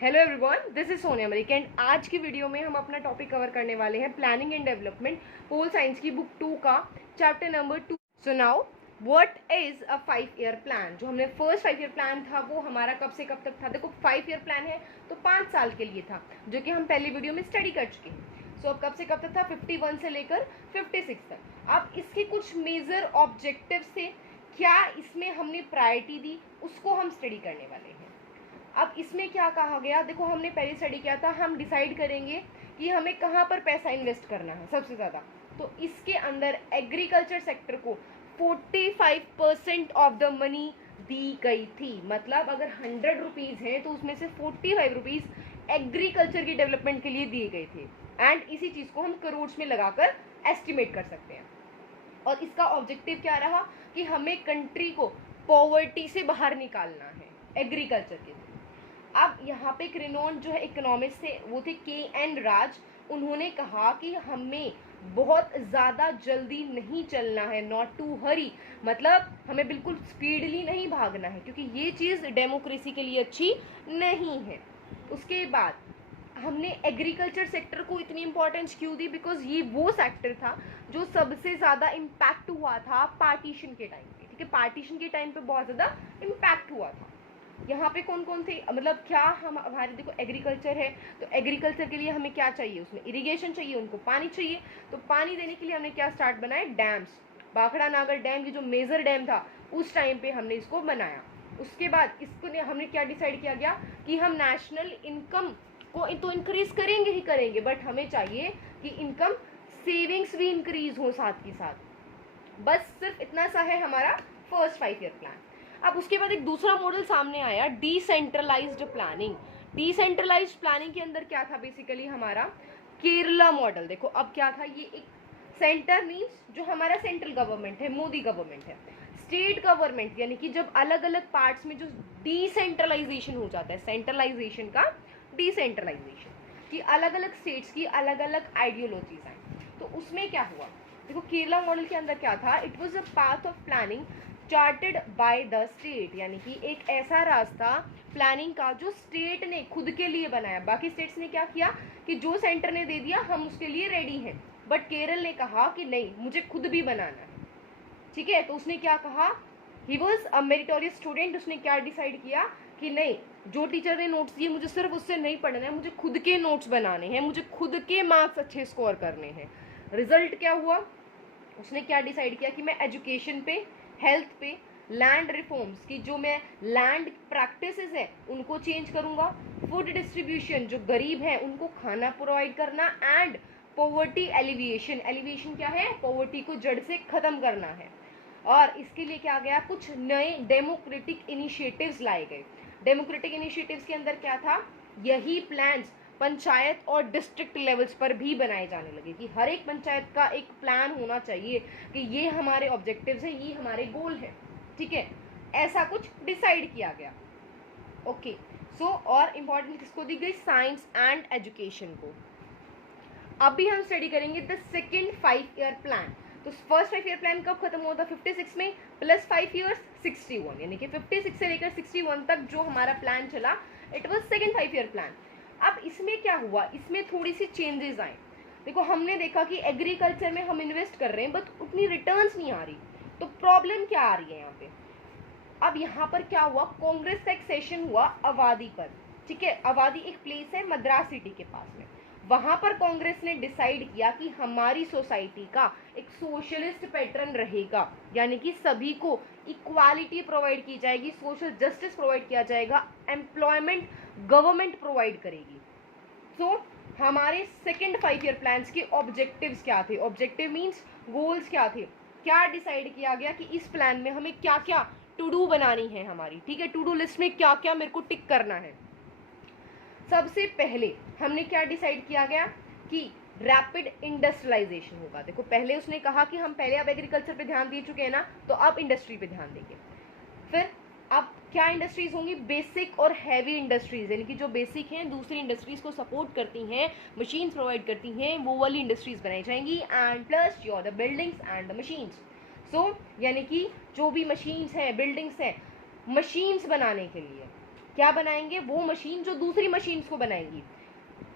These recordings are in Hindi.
Hello everyone, this is Sonia Malik and आज की वीडियो में हम अपना टॉपिक कवर करने वाले हैं planning and development pol science की बुक 2 का chapter number 2। So now what is a 5 year plan. जो हमने फर्स्ट 5 ईयर प्लान था वो हमारा कब से कब तक था। देखो 5 ईयर प्लान है तो 5 साल के लिए था, जो कि हम पहली वीडियो में स्टडी कर चुके हैं। सो अब कब से कब तक था, 51 से लेकर 56 तक। अब इसके कुछ मेजर ऑब्जेक्टिव थे, क्या इसमें हमने प्रायोरिटी दी, उसको हम स्टडी करने वाले हैं। अब इसमें क्या कहा गया, देखो हमने पहले स्टडी किया था, हम डिसाइड करेंगे कि हमें कहाँ पर पैसा इन्वेस्ट करना है सबसे ज़्यादा। तो इसके अंदर एग्रीकल्चर सेक्टर को 45% ऑफ द मनी दी गई थी। मतलब अगर 100 रुपीज़ हैं तो उसमें से 45 रुपीज़ एग्रीकल्चर की डेवलपमेंट के लिए दिए गए थे। एंड इसी चीज़ को हम करोड़ में लगाकर एस्टिमेट कर सकते हैं। और इसका ऑब्जेक्टिव क्या रहा कि हमें कंट्री को पॉवर्टी से बाहर निकालना है एग्रीकल्चर के थ्रू। अब यहाँ पे एक रिनोन जो है इकोनॉमिस्ट थे, वो थे के.एन. राज। उन्होंने कहा कि हमें बहुत ज़्यादा जल्दी नहीं चलना है, नॉट टू हरी। मतलब हमें बिल्कुल स्पीडली नहीं भागना है, क्योंकि ये चीज़ डेमोक्रेसी के लिए अच्छी नहीं है। उसके बाद हमने एग्रीकल्चर सेक्टर को इतनी इंपॉर्टेंस क्यों दी, बिकॉज ये वो सेक्टर था जो सबसे ज़्यादा इम्पैक्ट हुआ था पार्टीशन के टाइम पे। ठीक है, पार्टीशन के टाइम पे बहुत ज़्यादा इम्पैक्ट हुआ था। यहाँ पे कौन कौन थे, मतलब क्या हम हमारे, देखो एग्रीकल्चर है तो एग्रीकल्चर के लिए हमें क्या चाहिए, उसमें इरिगेशन चाहिए, उनको पानी चाहिए। तो पानी देने के लिए हमने क्या स्टार्ट बनाए, डैम्स। भाखड़ा नागर डैम, ये जो मेजर डैम था उस टाइम पे हमने इसको बनाया। उसके बाद इसको हमने क्या डिसाइड किया गया कि हम नेशनल इनकम को तो इंक्रीज करेंगे ही करेंगे, बट हमें चाहिए कि इनकम सेविंग्स भी इंक्रीज हो साथ ही साथ। बस सिर्फ इतना सा है हमारा फर्स्ट 5 ईयर प्लान। अब उसके बाद एक दूसरा मॉडल सामने आया, डिसेंट्रलाइज्ड प्लानिंग। डिसेंट्रलाइज्ड प्लानिंग के अंदर क्या था, बेसिकली हमारा केरला मॉडल। देखो अब क्या था, ये एक सेंटर मीन्स जो हमारा सेंट्रल गवर्नमेंट है, मोदी गवर्नमेंट है। स्टेट गवर्नमेंट यानी कि जब अलग अलग पार्ट्स में जो डिसेंट्रलाइजेशन हो जाता है, सेंट्रलाइजेशन का डिसेंट्रलाइजेशन, कि अलग अलग स्टेट्स की अलग अलग आइडियोलॉजीज आई। तो उसमें क्या हुआ, देखो केरला मॉडल के अंदर क्या था, it was a path of planning chartered by the state. यानी कि एक ऐसा रास्ता प्लानिंग का जो स्टेट ने खुद के लिए बनाया। बाकी स्टेट्स ने क्या किया कि जो सेंटर ने दे दिया हम उसके लिए रेडी हैं, बट केरल ने कहा कि नहीं, मुझे खुद भी बनाना है। ठीक है, तो उसने क्या कहा, he was a meritorious student. उसने क्या डिसाइड किया कि नहीं, जो टीचर ने नोट्स दिए मुझे सिर्फ उससे नहीं पढ़ना है, मुझे खुद के नोट्स बनाने हैं, मुझे खुद के मार्क्स अच्छे स्कोर करने हैं। रिजल्ट क्या हुआ, उसने क्या डिसाइड किया कि मैं एजुकेशन पे, हेल्थ पे, लैंड रिफॉर्म्स की जो मैं लैंड प्रैक्टिसेस है उनको चेंज करूंगा, फूड डिस्ट्रीब्यूशन, जो गरीब है उनको खाना प्रोवाइड करना, एंड पॉवर्टी एलिविएशन। एलिविएशन क्या है, पॉवर्टी को जड़ से खत्म करना है। और इसके लिए क्या गया, कुछ नए डेमोक्रेटिक इनिशिएटिव्स लाए गए। डेमोक्रेटिक इनिशिएटिव्स के अंदर क्या था, यही प्लान्स पंचायत और डिस्ट्रिक्ट लेवल्स पर भी बनाए जाने लगे, कि हर एक पंचायत का एक प्लान होना चाहिए कि ये हमारे ऑब्जेक्टिव्स हैं, ये हमारे गोल हैं। ठीक है, ऐसा कुछ डिसाइड किया गया। ओके, सो और इम्पोर्टेंट किसको दी गई, साइंस एंड एजुकेशन को। अभी हम स्टडी करेंगे द सेकेंड 5 ईयर प्लान। तो फर्स्ट 5 ईयर प्लान कब खत्म हुआ था, 56 में, प्लस 5 ईयर्स 61, यानी कि 56 से लेकर 61 तक जो हमारा प्लान चला, it was second 5 year plan. अब इसमें क्या हुआ, इसमें थोड़ी सी चेंजेस आए। देखो हमने देखा कि एग्रीकल्चर में हम इन्वेस्ट कर रहे हैं बट उतनी रिटर्न्स नहीं आ रही। तो प्रॉब्लम क्या आ रही है यहाँ पे, अब यहाँ पर क्या हुआ, कांग्रेस का एक सेशन हुआ अवादी पर। ठीक है, अवादी एक प्लेस है मद्रास सिटी के पास में। वहां पर कांग्रेस ने डिसाइड किया कि हमारी सोसाइटी का एक सोशलिस्ट पैटर्न रहेगा, यानी कि सभी को इक्वालिटी प्रोवाइड की जाएगी, सोशल जस्टिस प्रोवाइड किया जाएगा, एम्प्लॉयमेंट गवर्नमेंट प्रोवाइड करेगी। सो हमारे सेकेंड 5 ईयर प्लान्स के ऑब्जेक्टिव्स क्या थे, ऑब्जेक्टिव मीन्स गोल्स क्या थे, क्या डिसाइड किया गया कि इस प्लान में हमें क्या क्या टू डू बनानी है हमारी। ठीक है, टू डू लिस्ट में क्या क्या मेरे को टिक करना है। सबसे पहले हमने क्या डिसाइड किया गया कि रैपिड इंडस्ट्रियलाइजेशन होगा। देखो पहले उसने कहा कि हम पहले अब एग्रीकल्चर पे ध्यान दे चुके हैं ना, तो अब इंडस्ट्री पे ध्यान देंगे। फिर अब क्या इंडस्ट्रीज होंगी, बेसिक और हैवी इंडस्ट्रीज, यानी कि जो बेसिक हैं दूसरी इंडस्ट्रीज को सपोर्ट करती हैं, मशीन्स प्रोवाइड करती हैं, वो वाली इंडस्ट्रीज बनाई जाएंगी। And plus your the buildings and the machines. So यानी कि जो भी मशीन्स हैं, बिल्डिंग्स हैं, मशीन्स बनाने के लिए क्या बनाएंगे? वो मशीन जो दूसरी मशीन्स को बनाएंगी।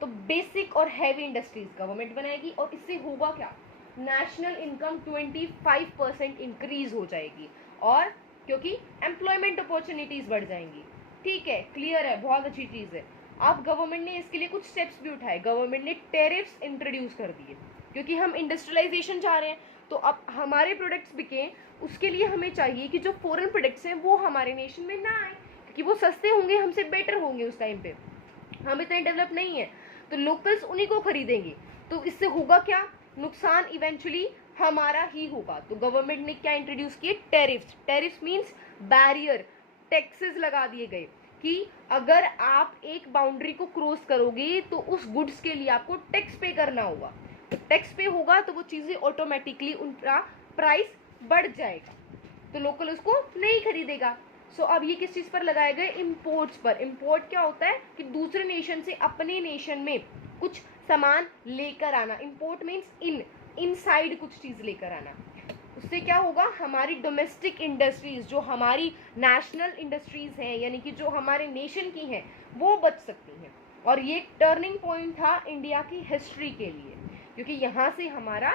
तो बेसिक और हैवी इंडस्ट्रीज गवर्नमेंट बनाएगी, और इससे होगा क्या? नेशनल इनकम 25% इंक्रीज हो जाएगी, और क्योंकि एम्प्लॉयमेंट अपॉर्चुनिटीज बढ़ जाएंगी। ठीक है, क्लियर है, बहुत अच्छी चीज है। अब गवर्नमेंट ने इसके लिए कुछ स्टेप्स भी उठाए। गवर्नमेंट ने टैरिफ्स इंट्रोड्यूस कर दिए, क्योंकि हम इंडस्ट्रियलाइजेशन चाह रहे हैं, तो अब हमारे प्रोडक्ट्स बिकें, उसके लिए हमें चाहिए कि जो फॉरेन प्रोडक्ट्स हैं वो हमारे नेशन में ना आए, क्योंकि वो सस्ते होंगे, हमसे बेटर होंगे उस टाइम पे। हम इतने डेवलप नहीं है, तो लोकल्स उन्हीं को खरीदेंगे। तो इससे होगा क्या? नुकसान इवेंचुअली हमारा ही होगा। तो गवर्नमेंट ने क्या इंट्रोड्यूस किए? Tariffs. Tariffs means barrier, taxes लगा दिए गए कि अगर आप एक बाउंड्री को क्रॉस करोगे तो उस गुड्स के लिए आपको टैक्स पे करना होगा। तो टैक्स पे होगा तो वो चीजें ऑटोमेटिकली उनका प्राइस बढ़ जाएगा, तो लोकल उसको नहीं खरीदेगा। सो अब ये किस चीज पर लगाए गए? इम्पोर्ट्स पर। इम्पोर्ट क्या होता है? कि दूसरे नेशन से अपने नेशन में कुछ सामान लेकर आना। इम्पोर्ट मीन्स इनसाइड कुछ चीज लेकर आना। उससे क्या होगा? हमारी डोमेस्टिक इंडस्ट्रीज, जो हमारी नेशनल इंडस्ट्रीज हैं, यानी कि जो हमारे नेशन की हैं, वो बच सकती हैं। और ये टर्निंग पॉइंट था इंडिया की हिस्ट्री के लिए, क्योंकि यहाँ से हमारा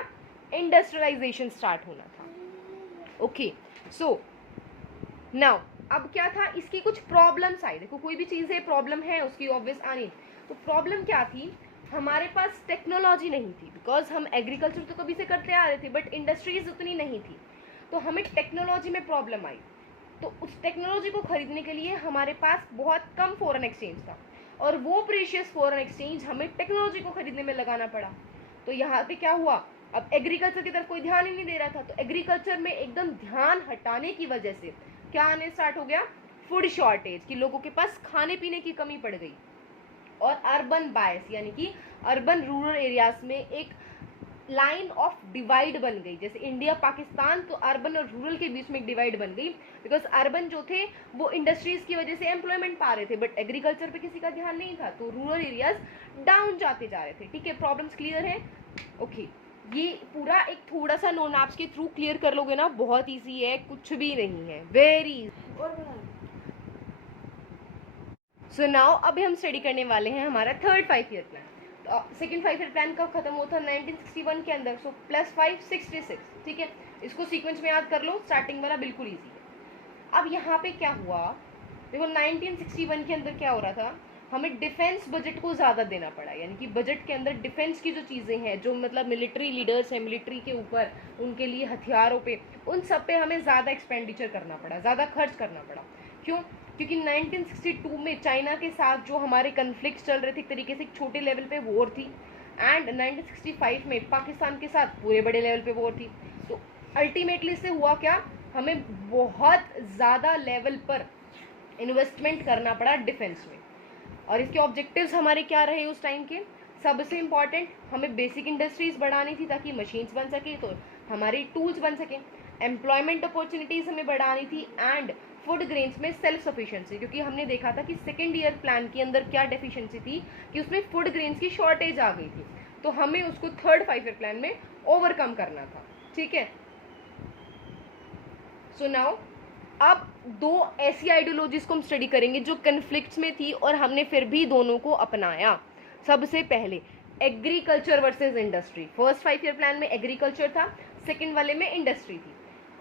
इंडस्ट्रियलाइजेशन स्टार्ट होना था। ओके, सो नाउ अब क्या था? इसकी कुछ प्रॉब्लम्स आई। देखो, कोई भी चीज़ है, प्रॉब्लम है उसकी ऑब्वियस आनी। तो प्रॉब्लम क्या थी? हमारे पास टेक्नोलॉजी नहीं थी, बिकॉज हम एग्रीकल्चर तो कभी से करते आ रहे थे, बट इंडस्ट्रीज उतनी नहीं थी। तो हमें टेक्नोलॉजी में प्रॉब्लम आई। तो उस टेक्नोलॉजी को खरीदने के लिए हमारे पास बहुत कम फॉरेन एक्सचेंज था, और वो प्रीशियस फॉरेन एक्सचेंज हमें टेक्नोलॉजी को खरीदने में लगाना पड़ा। तो यहाँ पे क्या हुआ? अब एग्रीकल्चर की तरफ कोई ध्यान ही नहीं दे रहा था, तो एग्रीकल्चर में एकदम ध्यान हटाने की वजह से क्या आने स्टार्ट हो गया? फूड शॉर्टेज, कि लोगों के पास खाने पीने की कमी पड़ गई। और अर्बन बायस, यानी कि अर्बन रूरल एरियाज में एक लाइन ऑफ डिवाइड बन गई। जैसे इंडिया पाकिस्तान, तो अर्बन और रूरल के बीच में एक डिवाइड बन गई, बिकॉज अर्बन जो थे वो इंडस्ट्रीज की वजह से एम्प्लॉयमेंट पा रहे थे, बट एग्रीकल्चर पे किसी का ध्यान नहीं था, तो रूरल एरियाज डाउन जाते जा रहे थे। ठीक है, प्रॉब्लम्स क्लियर है? ओके, ये पूरा एक थोड़ा सा नो नैप्स के थ्रू क्लियर कर लोगे ना, बहुत इजी है, कुछ भी नहीं है, वेरी। सो नाउ अभी हम स्टडी करने वाले हैं हमारा थर्ड 5 ईयर प्लान। तो सेकंड 5 ईयर प्लान कब खत्म होता है? 1961 के अंदर। सो +5 66। ठीक है, इसको सीक्वेंस में याद कर लो, स्टार्टिंग वाला बिल्कुल ईजी है। अब यहाँ पे क्या हुआ? देखो, 1961 के अंदर क्या हो रहा था? हमें डिफेंस बजट को ज़्यादा देना पड़ा, यानी कि बजट के अंदर डिफेंस की जो चीज़ें हैं, जो मतलब मिलिट्री लीडर्स हैं, मिलिट्री के ऊपर, उनके लिए हथियारों पे, उन सब पे हमें ज़्यादा एक्सपेंडिचर करना पड़ा, ज़्यादा खर्च करना पड़ा। क्यों? क्योंकि 1962 में चाइना के साथ जो हमारे कन्फ्लिक्ट चल रहे थे, एक तरीके से एक छोटे लेवल पे वॉर थी, एंड 1965 में पाकिस्तान के साथ पूरे बड़े लेवल पे वॉर थी। तो अल्टीमेटली इससे हुआ क्या? हमें बहुत ज़्यादा लेवल पर इन्वेस्टमेंट करना पड़ा डिफेंस में। और इसके ऑब्जेक्टिव्स हमारे क्या रहे उस टाइम के? सबसे इम्पॉर्टेंट, हमें बेसिक इंडस्ट्रीज बढ़ानी थी ताकि मशीन्स बन सके, तो हमारे टूल्स बन सकें। एम्प्लॉयमेंट अपॉर्चुनिटीज़ हमें बढ़ानी थी, एंड फूड ग्रेन्स में सेल्फ सफिशिएंसी, क्योंकि हमने देखा था कि सेकेंड ईयर प्लान के अंदर क्या डेफिशिएंसी थी कि उसमें फूड ग्रेन्स की शॉर्टेज आ गई थी, तो हमें उसको थर्ड 5 ईयर प्लान में ओवरकम करना था। ठीक है, सो नाउ अब दो ऐसी आइडियोलॉजीज को हम स्टडी करेंगे जो कन्फ्लिक्ट्स में थी, और हमने फिर भी दोनों को अपनाया। सबसे पहले agriculture versus industry. First 5 year plan में एग्रीकल्चर था, सेकंड वाले में इंडस्ट्री थी।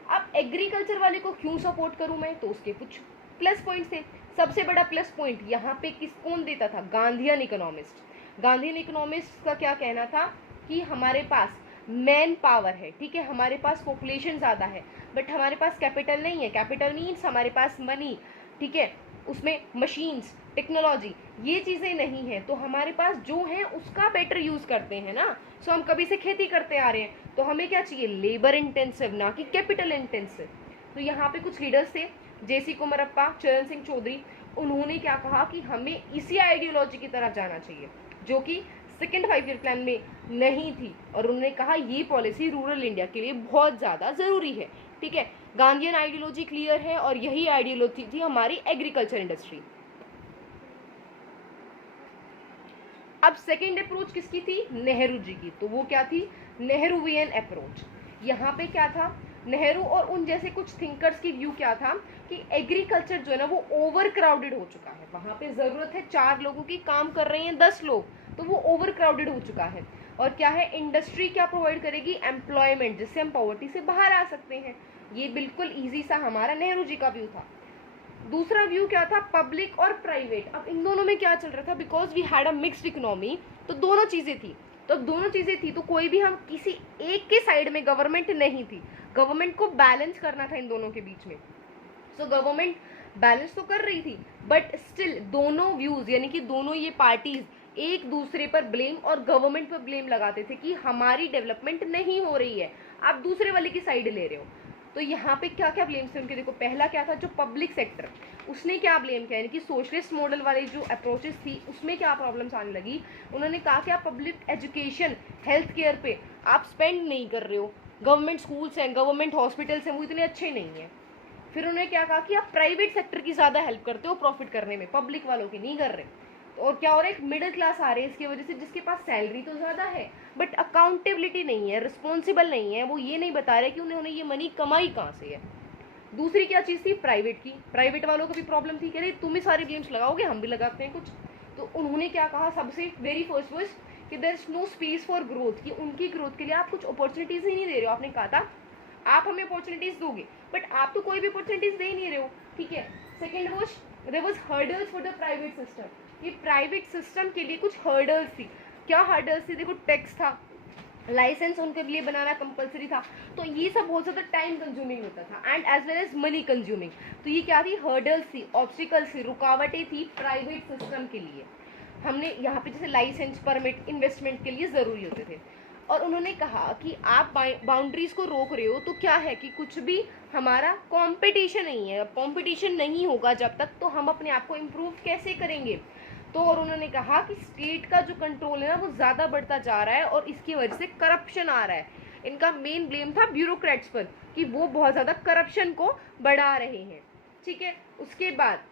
अब एग्रीकल्चर वाले को क्यों सपोर्ट करूं मैं? तो उसके कुछ प्लस पॉइंट्स थे। सबसे बड़ा प्लस पॉइंट यहाँ पे कौन देता था? Gandhian economist. गांधीयन इकोनॉमिस्ट का क्या कहना था कि हमारे पास मैन पावर है, ठीक है, हमारे पास पॉपुलेशन ज़्यादा है, बट हमारे पास कैपिटल नहीं है। कैपिटल मीन्स हमारे पास मनी, ठीक है, उसमें मशीन्स, टेक्नोलॉजी, ये चीज़ें नहीं है, तो हमारे पास जो है उसका बेटर यूज़ करते हैं ना। सो हम कभी से खेती करते आ रहे हैं, तो हमें क्या चाहिए? लेबर इंटेंसिव, ना कि कैपिटल इंटेंसिव। तो यहाँ पे कुछ लीडर्स थे, JC कुमरप्पा, चरण सिंह चौधरी, उन्होंने क्या कहा कि हमें इसी आइडियोलॉजी की तरफ जाना चाहिए, जो कि सेकेंड 5 ईयर प्लान में नहीं थी, और उन्होंने कहा ये पॉलिसी रूरल इंडिया के लिए बहुत ज़्यादा ज़रूरी है। ठीक है, गांधीयन आइडियोलॉजी क्लियर है, और यही आइडियोलॉजी थी हमारी एग्रीकल्चर इंडस्ट्री। अब सेकेंड अप्रोच किसकी थी? नेहरू जी की। तो वो क्या थी? Nehruvian approach. यहाँ पे क्या था? नेहरू और उन जैसे कुछ थिंकर्स की व्यू क्या था कि एग्रीकल्चर जो है ना वो ओवर क्राउडेड हो चुका है, वहां पे जरूरत है 4 लोगों की, काम कर रहे हैं 10 लोग, तो वो ओवर क्राउडेड हो चुका है। और क्या है, इंडस्ट्री क्या प्रोवाइड करेगी, एम्प्लॉयमेंट, जिससे हम पॉवर्टी से बाहर आ सकते हैं। ये बिल्कुल ईजी सा हमारा नेहरू जी का व्यू था। दूसरा व्यू क्या था, पब्लिक और प्राइवेट। अब इन दोनों में क्या चल रहा था, because we had a mixed economy, तो दोनों चीजें थी। तो दोनों चीजें थी तो कोई भी हम किसी एक के साइड में गवर्नमेंट नहीं थी, गवर्नमेंट को बैलेंस करना था इन दोनों के बीच में। सो गवर्नमेंट बैलेंस तो कर रही थी, बट स्टिल दोनों व्यूज यानी कि दोनों ये पार्टीज एक दूसरे पर ब्लेम और गवर्नमेंट पर ब्लेम लगाते थे कि हमारी डेवलपमेंट नहीं हो रही है, आप दूसरे वाले की साइड ले रहे हो। तो यहाँ पे क्या क्या ब्लेम्स थे उनके, देखो पहला क्या था, जो पब्लिक सेक्टर, उसने क्या ब्लेम किया, यानी कि सोशलिस्ट मॉडल वाली जो अप्रोचेस थी उसमें क्या प्रॉब्लम्स आने लगी। उन्होंने कहा कि आप पब्लिक एजुकेशन, हेल्थ केयर पे आप स्पेंड नहीं कर रहे हो, गवर्नमेंट स्कूल्स हैं, गवर्नमेंट हॉस्पिटल्स हैं, वो इतने अच्छे नहीं हैं। फिर उन्होंने क्या कहा कि आप प्राइवेट सेक्टर की ज़्यादा हेल्प करते हो प्रॉफिट करने में, पब्लिक वालों की नहीं कर रहे। तो और क्या हो रहा है, एक मिडिल क्लास आ रही है इसकी वजह से, जिसके पास सैलरी तो ज़्यादा है बट अकाउंटेबिलिटी नहीं है, रिस्पॉन्सिबल नहीं है, वो ये नहीं बता रहे कि उन्होंने ये मनी कमाई कहाँ से है। दूसरी क्या चीज़ थी, प्राइवेट की, प्राइवेट वालों को भी प्रॉब्लम थी, कह रहे तुम ही सारे गेम्स लगाओगे, हम भी लगाते हैं कुछ। तो उन्होंने क्या कहा, सबसे वेरी फर्स्ट वर्स कि there is no space for growth, कि उनकी ग्रोथ के लिए आप कुछ अपॉर्चुनिटीज़ ही नहीं दे रहे हो। आपने कहा था आप हमें अपॉर्चुनिटीज़ दोगे, बट आप तो कोई भी अपॉर्चुनिटीज़ दे ही नहीं रहे हो, ठीक है। Second was there was hurdles for the private system, ये प्राइवेट सिस्टम के लिए कुछ हर्डल्स थी। क्या हर्डल्स थी, देखो टैक्स था, लाइसेंस उनके लिए बनाना कंपलसरी था, तो ये सब बहुत ज़्यादा टाइम कंज्यूमिंग होता था and as well as money consuming. तो ये क्या थी, हर्डल्स थी, ऑब्स्टिकल्स थी, रुकावटें थी प्राइवेट सिस्टम के लिए। हमने यहाँ पे जैसे लाइसेंस, परमिट, इन्वेस्टमेंट के लिए ज़रूरी होते थे। और उन्होंने कहा कि आप बाउंड्रीज को रोक रहे हो, तो क्या है कि कुछ भी हमारा कंपटीशन नहीं है, कंपटीशन नहीं होगा जब तक, तो हम अपने आप को इम्प्रूव कैसे करेंगे। तो और उन्होंने कहा कि स्टेट का जो कंट्रोल है ना वो ज़्यादा बढ़ता जा रहा है और इसकी वजह से करप्शन आ रहा है। इनका मेन ब्लेम था ब्यूरोक्रेट्स पर कि वो बहुत ज़्यादा करप्शन को बढ़ा रहे हैं, ठीक है। उसके बाद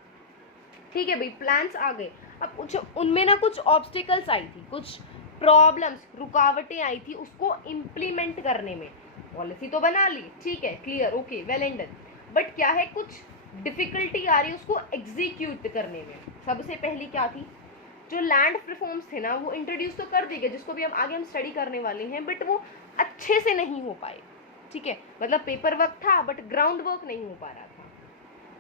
ठीक है भाई, प्लान्स आ गए, अब कुछ उनमें ना कुछ ऑब्स्टिकल्स आई थी, कुछ प्रॉब्लम्स, रुकावटें आई थी उसको इम्प्लीमेंट करने में। पॉलिसी तो बना ली, ठीक है, clear, okay, well and done, but क्या है, कुछ डिफिकल्टी आ रही है उसको एग्जीक्यूट करने में। सबसे पहली क्या थी, जो लैंड रिफॉर्म्स थे ना वो इंट्रोड्यूस तो कर दिए गए, जिसको भी हम आगे हम स्टडी करने वाले हैं, बट वो अच्छे से नहीं हो पाए, ठीक है। मतलब पेपर वर्क था बट ग्राउंड वर्क नहीं हो पा रहा था।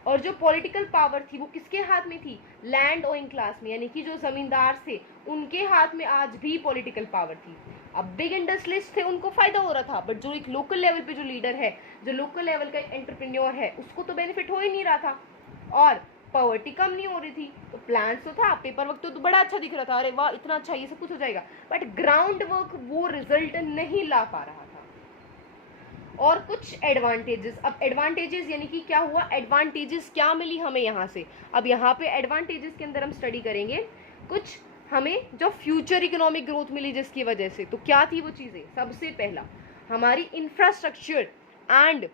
और जो पॉलिटिकल पावर थी वो किसके हाथ में थी, लैंड ओइंग क्लास में, यानी कि जो जमींदार थे उनके हाथ में आज भी पॉलिटिकल पावर थी। अब बिग इंडस्ट्रियलिस्ट थे उनको फायदा हो रहा था, बट जो एक लोकल लेवल पे जो लीडर है, जो लोकल लेवल का एक एंटरप्रेन्योर है, उसको तो बेनिफिट हो ही नहीं रहा था और पॉवर्टी कम नहीं हो रही थी। तो प्लान्स तो था, पेपर वर्क तो बड़ा अच्छा दिख रहा था, अरे वाह इतना अच्छा ये सब कुछ हो जाएगा, बट ग्राउंड वर्क वो रिजल्ट नहीं ला पा रहा था। और कुछ एडवांटेजेस, अब एडवांटेजेस यानी कि क्या हुआ, एडवांटेजेस क्या मिली हमें यहाँ से। अब यहाँ पे एडवांटेजेस के अंदर हम स्टडी करेंगे कुछ हमें जो फ्यूचर इकोनॉमिक ग्रोथ मिली जिसकी वजह से। तो क्या थी वो चीज़ें, सबसे पहला हमारी इंफ्रास्ट्रक्चर एंड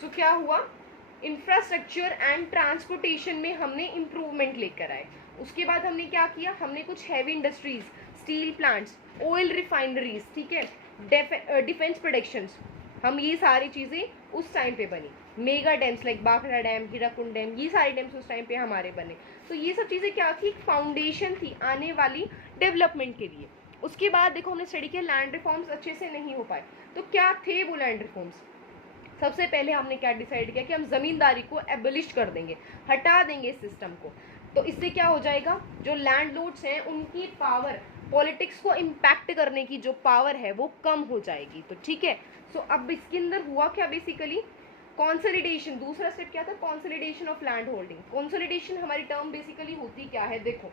सो क्या हुआ, इंफ्रास्ट्रक्चर एंड ट्रांसपोर्टेशन में हमने इम्प्रूवमेंट लेकर आए। उसके बाद हमने क्या किया, हमने कुछ heavy industries, steel plants, oil refineries, ठीक है, डिफेंस प्रोडक्शंस, हम ये सारी चीज़ें उस टाइम पे बनी। मेगा डैम्स लाइक बाखड़ा डैम, हीराकुंड डैम, ये सारे डैम्स उस टाइम पे हमारे बने। तो ये सब चीज़ें क्या थी, फाउंडेशन थी आने वाली डेवलपमेंट के लिए। उसके बाद देखो हमने स्टडी किया लैंड रिफॉर्म्स अच्छे से नहीं हो पाए, तो क्या थे वो लैंड रिफॉर्म्स। सबसे पहले हमने क्या डिसाइड किया कि हम ज़मींदारी को एबलिश कर देंगे, हटा देंगे इस सिस्टम को। तो इससे क्या हो जाएगा, जो लैंडलॉर्ड्स हैं उनकी पावर, पॉलिटिक्स को इम्पैक्ट करने की जो पावर है वो कम हो जाएगी। तो ठीक है, सो अब इसके अंदर हुआ क्या, बेसिकली कॉन्सोलिडेशन। दूसरा स्टेप क्या था, consolidation of land holding. Consolidation हमारी टर्म बेसिकली होती क्या है, देखो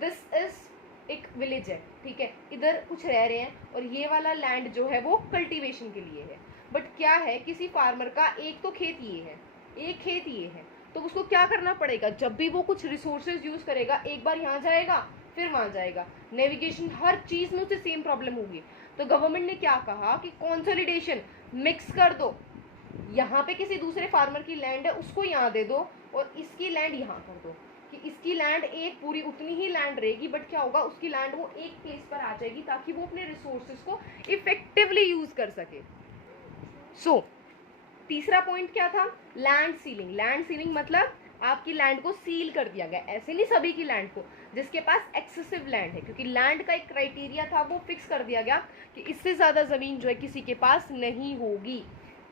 दिस इज एक विलेज है, ठीक है, इधर कुछ रह रहे हैं और ये वाला लैंड जो है वो कल्टीवेशन के लिए है। बट क्या है, किसी फार्मर का एक तो खेत ये है, एक खेत ये है, तो उसको क्या करना पड़ेगा, जब भी वो कुछ रिसोर्सेज यूज करेगा, एक बार यहाँ जाएगा फिर वहाँ जाएगा, नेविगेशन हर चीज़ में उसे सेम प्रॉब्लम होगी। तो गवर्नमेंट ने क्या कहा कि कॉन्सोलिडेशन, मिक्स कर दो, यहाँ पे किसी दूसरे फार्मर की लैंड है उसको यहाँ दे दो और इसकी लैंड यहाँ कर दो, कि इसकी लैंड एक पूरी उतनी ही लैंड रहेगी, बट क्या होगा, उसकी लैंड वो एक प्लेस पर आ जाएगी ताकि वो अपने रिसोर्सेज को इफेक्टिवली यूज कर सके। सो तीसरा पॉइंट क्या था, लैंड सीलिंग। लैंड सीलिंग मतलब आपकी लैंड को सील कर दिया गया, ऐसे नहीं सभी की लैंड को, जिसके पास एक्सेसिव लैंड है, क्योंकि लैंड का एक क्राइटेरिया था वो फिक्स कर दिया गया कि इससे ज्यादा जमीन जो है किसी के पास नहीं होगी,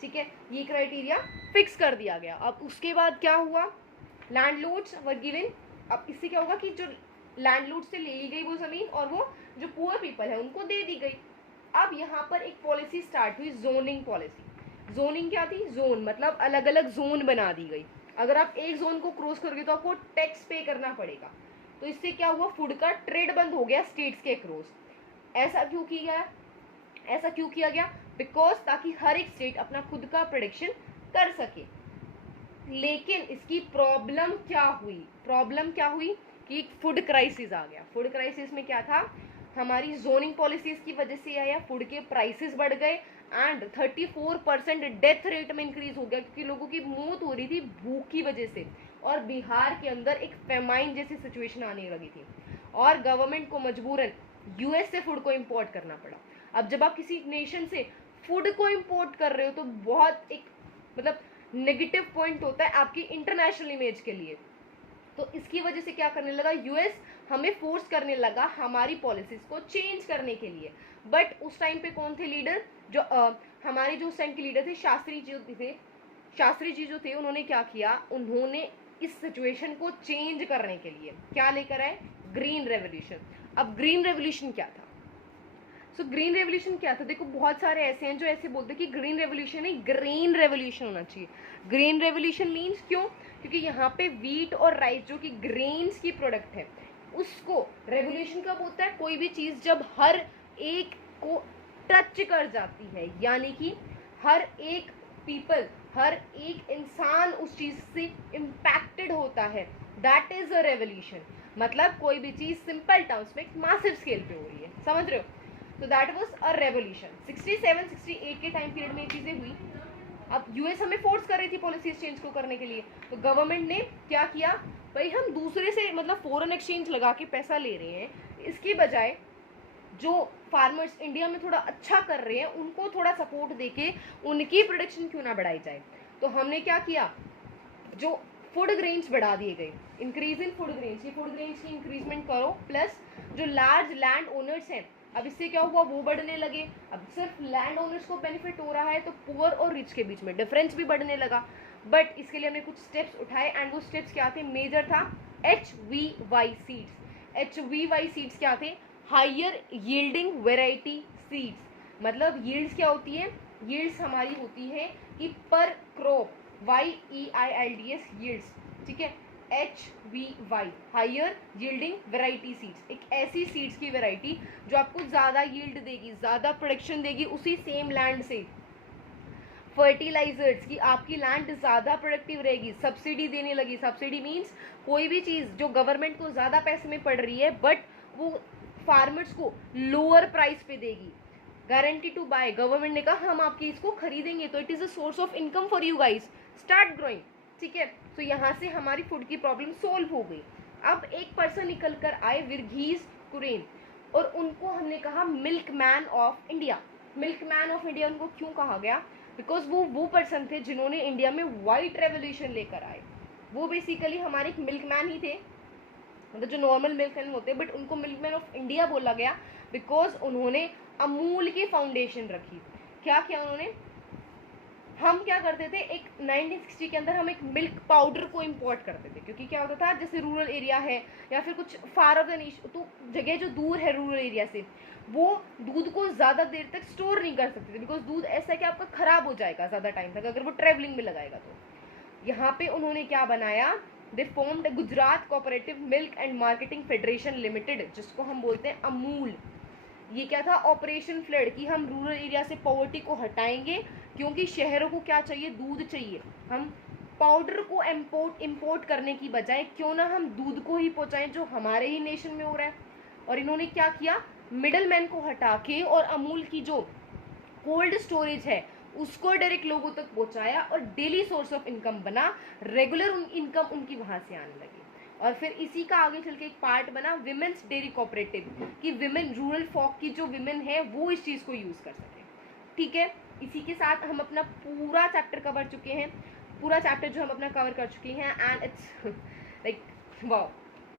ठीक है, ये क्राइटेरिया फिक्स कर दिया गया। अब उसके बाद क्या हुआ, लैंडलॉर्ड्स वर गिवन। अब इससे क्या होगा कि जो लैंडलॉर्ड से ले ली गई वो जमीन और वो जो पुअर पीपल है उनको दे दी गई। अब यहाँ पर एक पॉलिसी स्टार्ट हुई, जोनिंग पॉलिसी। जोनिंग क्या थी, जोन मतलब अलग अलग जोन बना दी गई। अगर आप एक जोन को क्रॉस करोगे तो आपको टैक्स पे करना पड़ेगा। तो इससे क्या हुआ, फूड का ट्रेड बंद हो गया स्टेट्स के क्रॉस। ऐसा क्यों किया गया, बिकॉज ताकि हर एक स्टेट अपना खुद का प्रोडक्शन कर सके। लेकिन इसकी प्रॉब्लम क्या हुई कि फूड क्राइसिस आ गया। फूड क्राइसिस में क्या था, हमारी जोनिंग पॉलिसीज की वजह से आया, फूड के प्राइसेस बढ़ गए एंड 34% डेथ रेट में इंक्रीज हो गया, क्योंकि लोगों की मौत हो रही थी भूख की वजह से, और बिहार के अंदर एक फेमाइन जैसी सिचुएशन आने लगी थी और गवर्नमेंट को मजबूरन यूएस से फूड को इंपोर्ट करना पड़ा। अब जब आप किसी नेशन से फूड को इंपोर्ट कर रहे हो तो बहुत एक मतलब नेगेटिव पॉइंट होता है आपकी इंटरनेशनल इमेज के लिए। तो इसकी वजह से क्या करने लगा, यूएस हमें फोर्स करने लगा हमारी पॉलिसीज को चेंज करने के लिए। बट उस टाइम पे कौन थे लीडर, जो हमारे जो उस टाइम के लीडर थे, शास्त्री जी जो थे, उन्होंने क्या किया, उन्होंने इस सिचुएशन को चेंज करने के लिए क्या लेकर आए, ग्रीन रेवोल्यूशन। अब ग्रीन रेवोल्यूशन क्या था, ग्रीन रेवोल्यूशन क्या था, देखो बहुत सारे ऐसे हैं जो ऐसे बोलते हैं कि ग्रीन रेवोल्यूशन नहीं, ग्रीन रेवोल्यूशन होना चाहिए। ग्रीन रेवोल्यूशन मीन्स क्यों, क्योंकि यहाँ पे वीट और राइस जो कि ग्रेन्स की प्रोडक्ट है, उसको रेवोल्यूशन कब होता है, कोई भी चीज जब हर एक को टच कर जाती है, यानी कि हर एक पीपल, हर एक इंसान उस चीज से इम्पैक्टेड होता है, दैट इज अ रेवोल्यूशन। मतलब कोई भी चीज सिंपल टर्म्स में मासिव स्केल पे हो रही है, समझ रहे हो। तो दैट वाज अ रेवोल्यूशन। 67-68 के टाइम पीरियड में ये चीजें हुई। अब यूएस हमें फोर्स कर रही थी पॉलिसीज चेंज को करने के लिए, तो गवर्नमेंट ने क्या किया, भाई हम दूसरे से मतलब फॉरेन एक्सचेंज लगा के पैसा ले रहे हैं, इसके बजाय जो फार्मर्स इंडिया में थोड़ा अच्छा कर रहे हैं उनको थोड़ा सपोर्ट देके उनकी प्रोडक्शन क्यों ना बढ़ाई जाए। तो हमने क्या किया, जो फूड ग्रेन्स बढ़ा दिए गए, इंक्रीज इन फूड ग्रेन्स, ये फूड ग्रेन्स की इंक्रीजमेंट करो, प्लस जो लार्ज लैंड ओनर्स हैं, अब इससे क्या हुआ, वो बढ़ने लगे। अब सिर्फ लैंड ओनर्स को बेनिफिट हो रहा है तो पुअर और रिच के बीच में डिफरेंस भी बढ़ने लगा। बट इसके लिए हमने कुछ स्टेप्स उठाए एंड वो स्टेप्स क्या थे, मेजर था HVY सीड्स। HVY सीड्स क्या थे, हायर यील्डिंग वेराइटी सीड्स। मतलब यील्ड्स क्या होती है, यील्ड्स हमारी होती है कि पर क्रॉप, YEILDS यील्ड्स, ठीक है, HVY higher yielding variety seeds, एक ऐसी सीड्स की वेराइटी जो आपको ज्यादा यील्ड देगी, ज्यादा प्रोडक्शन देगी उसी सेम लैंड से। फर्टिलाइजर्स की आपकी लैंड ज्यादा प्रोडक्टिव रहेगी, सब्सिडी देने लगी। सब्सिडी मीन्स कोई भी चीज जो गवर्नमेंट को ज्यादा पैसे में पड़ रही है बट वो फार्मर्स को लोअर प्राइस पे देगी। गारंटी टू बाय, गवर्नमेंट ने कहा हम आपकी इसको खरीदेंगे, तो it is a source of income for you guys, start growing, ठीक है। तो यहाँ से हमारी फूड की प्रॉब्लम सोल्व हो गई। अब एक पर्सन निकल कर आए, वर्गीज कुरियन, और उनको हमने कहा milk man of India. Milk man of India उनको क्यों कहा गया, बिकॉज वो पर्सन थे जिन्होंने इंडिया में व्हाइट रेवोल्यूशन लेकर आए। वो बेसिकली हमारे एक मिल्क मैन ही थे, मतलब जो नॉर्मल मिल्क मैन होते, बट उनको मिल्क मैन ऑफ इंडिया बोला गया बिकॉज उन्होंने अमूल की फाउंडेशन रखी। क्या किया उन्होंने, हम क्या करते थे, एक 1960 के अंदर हम एक मिल्क पाउडर को इंपोर्ट करते थे, क्योंकि क्या होता था, जैसे रूरल एरिया है या फिर कुछ फार ऑफ द नेशन, तो जगह जो दूर है रूरल एरिया से, वो दूध को ज़्यादा देर तक स्टोर नहीं कर सकते थे, बिकॉज दूध ऐसा है कि आपका ख़राब हो जाएगा ज़्यादा टाइम तक अगर वो ट्रेवलिंग में लगाएगा। तो यहाँ पे उन्होंने क्या बनाया, दे formed Gujarat cooperative milk and marketing federation limited, जिसको हम बोलते हैं अमूल। ये क्या था, ऑपरेशन फ्लड, कि हम रूरल एरिया से पॉवर्टी को हटाएंगे, क्योंकि शहरों को क्या चाहिए, दूध चाहिए। हम पाउडर को इंपोर्ट करने की बजाय क्यों ना हम दूध को ही पहुंचाएं जो हमारे ही नेशन में हो रहा है। और इन्होंने क्या किया, मिडल मैन को हटा के और अमूल की जो कोल्ड स्टोरेज है उसको डायरेक्ट लोगों तक पहुंचाया और डेली सोर्स ऑफ इनकम बना, रेगुलर इनकम उनकी वहां से आने लगी। और फिर इसी का आगे चल के एक पार्ट बना विमेन्स डेयरी कोऑपरेटिव, कि विमेन रूरल फॉक की जो विमेन है वो इस चीज़ को यूज़ कर सके। ठीक है, इसी के साथ हम अपना पूरा चैप्टर कवर चुके हैं, पूरा चैप्टर जो हम अपना कवर कर चुके हैं, एंड इट्स लाइक वाओ,